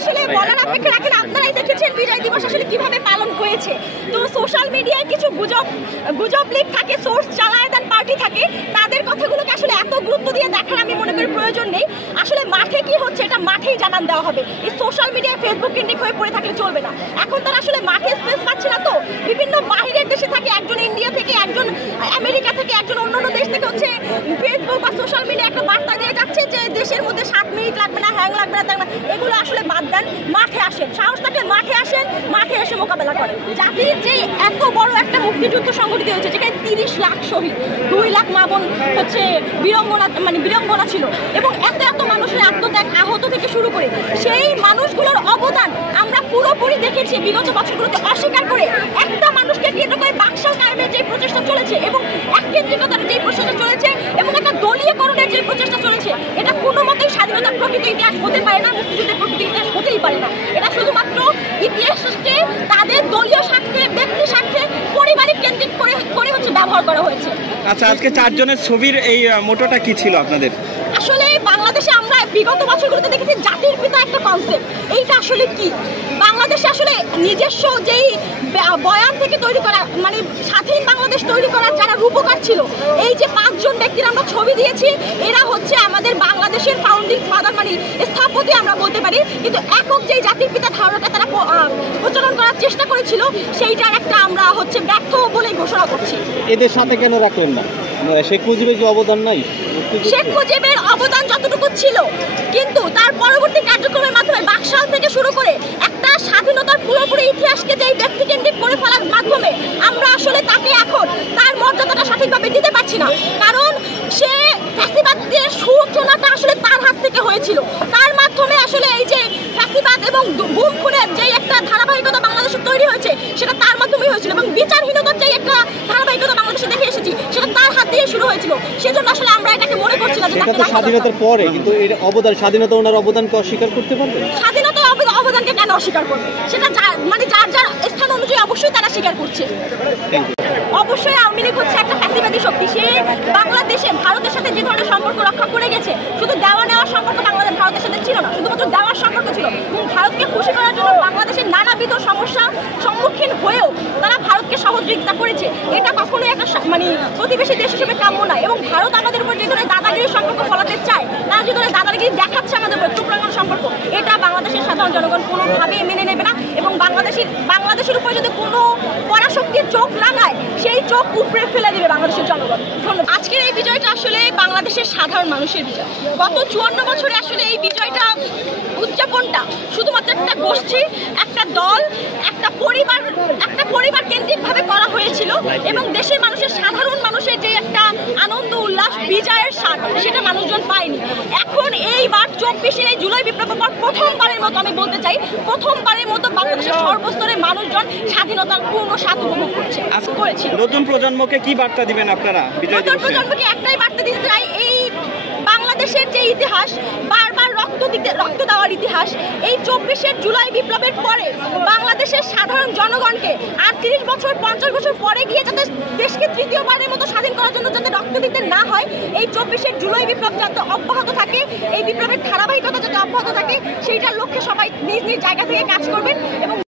আসলে বলার অপেক্ষা রাখেন, আপনারাই দেখেছেন বিজয় দিবস আসলে কিভাবে পালন হয়েছে। তো সোশ্যাল মিডিয়ায় কিছু গুজব লিক থাকে, সোর্স চালায় দেন পার্টি থাকে, তাদের কথাগুলোকে আসলে এত গুরুত্ব দিয়ে দেখার আমি মনে করি প্রয়োজন নেই। আসলে মাঠে কি হচ্ছে এটা মাঠেই জানান দেওয়া হবে, এই সোশ্যাল মিডিয়ায় ফেসবুক কেন্দ্রিক হয়ে পড়ে থাকলে চলবে না। এখন তারা আসলে মাঠে স্পেস পাচ্ছে না, তো বিভিন্ন বাহিরের দেশে থাকে, একজন ইন্ডিয়া থেকে, একজন আমেরিকা থেকে, একজন অন্যান্য দেশ থেকে হচ্ছে ফেসবুক বা সোশ্যাল মিডিয়া একটা বার্তা দিয়ে যাচ্ছে যে দেশের মধ্যে 7 মিনিট লাগবে না, হ্যাং লাগবে না, এগুলো আসলে বাদ দেন, মাঠে আসেন, সাহস থাকলে মাঠে আসেন, মাঠে এসে মোকাবেলা করেন। জাতির যে এত বড় একটা মুক্তিযুদ্ধ সংগঠিত হয়েছে যেখানে 30 লাখ শহীদ, 2 লাখ মা বোন হচ্ছে বীরাঙ্গনা ছিল, এবং এত মানুষের আত্মত্যাগ, আহত থেকে শুরু করে সেই মানুষগুলোর অবদান আমরা পুরোপুরি দেখেছি বিগত বছরগুলোতে। অস্বীকার করে একটা মানুষকে কেন্দ্র করে বাকশাল কায়েমের যে প্রচেষ্টা চলেছে এবং এককেন্দ্রিকতার যে প্রচেষ্টা চলেছে এবং একটা দলীয়করণের যে প্রচেষ্টা চলেছে, এটা কোনো মতেই স্বাধীনতার প্রকৃত ইতিহাস হতে পারে না, মুক্তিযুদ্ধের প্রকৃত ইতিহাস হতেই পারে না। এটা শুধুমাত্র ইতিহাসকে তাদের দলীয় স্বার্থে, ব্যক্তি স্বার্থে, পারিবারিক কেন্দ্রিক করে হচ্ছে ব্যবহার করা হয়েছে। আচ্ছা, আজকে 4 জনের ছবির এই মোটোটা কি ছিল আপনাদের? আসলে বাংলাদেশে আমরা বিগত বছরগুলোতে দেখেছি জাতির পিতা একটা কনসেপ্ট, এইটা আসলে কি বাংলাদেশে আসলে নিজস্ব যেই বয়ান থেকে তৈরি করা, মানে স্বাধীন বাংলাদেশ তৈরি করার যারা রূপকার ছিল, এই যে 5 জন ব্যক্তির আমরা ছবি দিয়েছি, এরা হচ্ছে আমাদের বাংলাদেশের ফাউন্ডিং ফাদার, মানে স্থপতি আমরা বলতে পারি। কিন্তু একক যেই জাতির পিতা ধারণাটা তারা প্রচলন করার চেষ্টা করেছিল, সেইটার একটা আমরা হচ্ছে ব্যর্থ বলে ঘোষণা করছি। এদের সাথে কেন রাখলেন না? শেখ মুজিবের কি অবদান নাই? শেখ মুজিবের অবদান যতটুকু ছিল, কিন্তু তার পরবর্তী কার্যক্রমের মাধ্যমে বাকশাল থেকে শুরু করে একটা স্বাধীনতার পুরোপুরি ইতিহাসকে যেই ব্যক্তিকেন্দ্রিক করে ফেলার মাধ্যমে আমরা আসলে তাকে এখন তার মর্যাদাটা সঠিকভাবে দিতে পারছি না। কারণ সে ফ্যাসিবাদের সূচনাটা আসলে তার হাত থেকে হয়েছিল, তার মাধ্যমে আসলে এই যে ফ্যাসিবাদ এবং গুম খুনের যেই একটা ধারাবাহিকতা বাংলাদেশে তৈরি হয়েছে, সেটা তার মাধ্যমেই হয়েছিল, এবং বিচারহীনতার যেই একটা ধারাবাহিকতা বাংলাদেশে দেখে এসেছি, সেটা তার হাত দিয়ে শুরু হয়েছিল। সেজন্য আসলে আমরা এটাকে মনে করছি না যে স্বাধীনতার পরে, কিন্তু এর অবদান, স্বাধীনতা ওনার অবদানকে অস্বীকার করতে পারবে? স্বাধীনতা অবদানকে কেন অস্বীকার করবে? সেটা মানে যার স্থান অনুযায়ী অবশ্যই তারা স্বীকার করছে। অবশ্যই আওয়ামী লীগ হচ্ছে একটা ফ্যাসিবাদী শক্তি, সে বাংলাদেশে ভারতের সাথে যে ধরনের সম্পর্ক রক্ষা করে গেছে, শুধু দেওয়া নেওয়ার সম্পর্ক বাংলাদেশ ভারতের সাথে ছিল না, শুধুমাত্র দেওয়ার সম্পর্ক ছিল, এবং ভারতকে খুশি করার জন্য বাংলাদেশের নানাবিধ সমস্যা সম্মুখীন হয়েও তারা ভারতকে সহযোগিতা করেছে। এটা কখনোই একটা মানে প্রতিবেশী দেশ হিসেবে কাম্য নয়, এবং ভারত আমাদের উপর যে ধরনের দাদাগিরির সম্পর্ক ফলাতে চায়, তারা যে ধরনের দাদাগিরি দেখাচ্ছে আমাদের উপর, চোখরাঙানো সম্পর্ক, এটা বাংলাদেশের সাধারণ জনগণ কোনোভাবেই মেনে নেবে না। এবং বাংলাদেশের উপর যদি কোনো পরাশক্তির চোখ লাগায়, সেই চোখ উপড়ে ফেলে দেবে বাংলাদেশের জনগণ। আজকের এই বিজয়টা আসলে বাংলাদেশের সাধারণ মানুষের বিজয়। গত 54 বছরে আসলে এই বিজয়টা উদযাপনটা শুধুমাত্র একটা গোষ্ঠী, একটা দল, একটা পরিবার কেন্দ্রিকভাবে করা হয়েছিল, এবং দেশের মানুষের, সাধারণ মানুষের যে একটা আনন্দ উল্লাস, বিজয়ের স্বাদ, সেটা মানুষজন পায়নি। এখন এইবার 24-এর এই জুলাই বিপ্লবের পর প্রথমবারের মতো, আমি বলতে চাই প্রথমবারের মতো, বাংলাদেশের সর্বস্তরের মানুষজন স্বাধীনতার পূর্ণ স্বাদ উপভোগ করেছে। নতুন প্রজন্মকে কি বার্তা দিবেন আপনারা? নতুন প্রজন্মকে একটাই বার্তা দিতে চাই, এই বাংলাদেশের যে ইতিহাস, বারবার রক্ত দেওয়ার ইতিহাস, এই 24-এর জুলাই বিপ্লবের পরে বাংলাদেশের সাধারণ জনগণকে আর 30 বছর 50 বছর পরে গিয়ে যাতে দেশকে তৃতীয়বারের মতো স্বাধীন করার জন্য যাতে রক্ত দিতে না হয়, এই 24-এর জুলাই বিপ্লব যাতে অব্যাহত থাকে, এই বিপ্লবের ধারাবাহিকতা যাতে অব্যাহত থাকে, সেইটার লক্ষ্যে সবাই নিজ নিজ জায়গা থেকে কাজ করবেন। এবং